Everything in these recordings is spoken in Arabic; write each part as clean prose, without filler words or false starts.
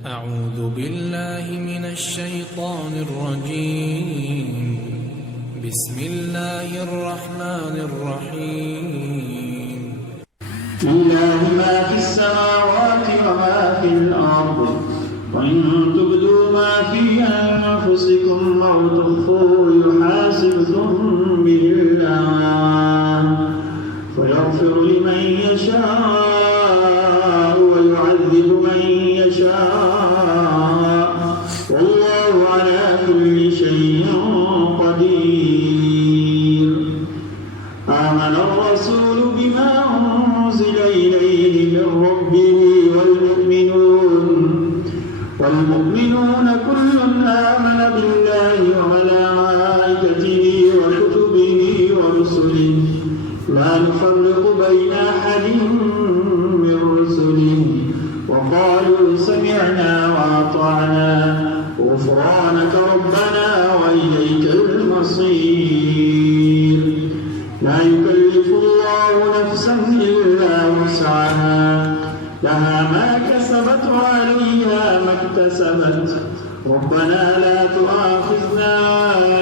أعوذ بالله من الشيطان الرجيم. بسم الله الرحمن الرحيم. لله ما في السماوات وما في الأرض وإن تبدوا ما في أنفسكم أو تخفوه يحاسبكم به الله فيغفر لمن يشاء ويعذب من يشاء والله على كل شيء قدير. آمن الرسول بما أنزل إليه من ربه والمؤمنون كل آمن بالله وملائكته وكتبه ورسله لا نفرق بين أحد من رسله وقالوا سمعنا وأطعنا غفرانك ربنا وإليك المصير. لا يكلف الله نفسا إلا وسعها لها ما كسبت وعليها ما اكتسبت ربنا لا تؤاخذنا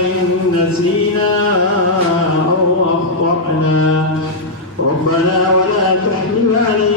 إن نسينا أو أخطأنا ربنا ولا تحمل علينا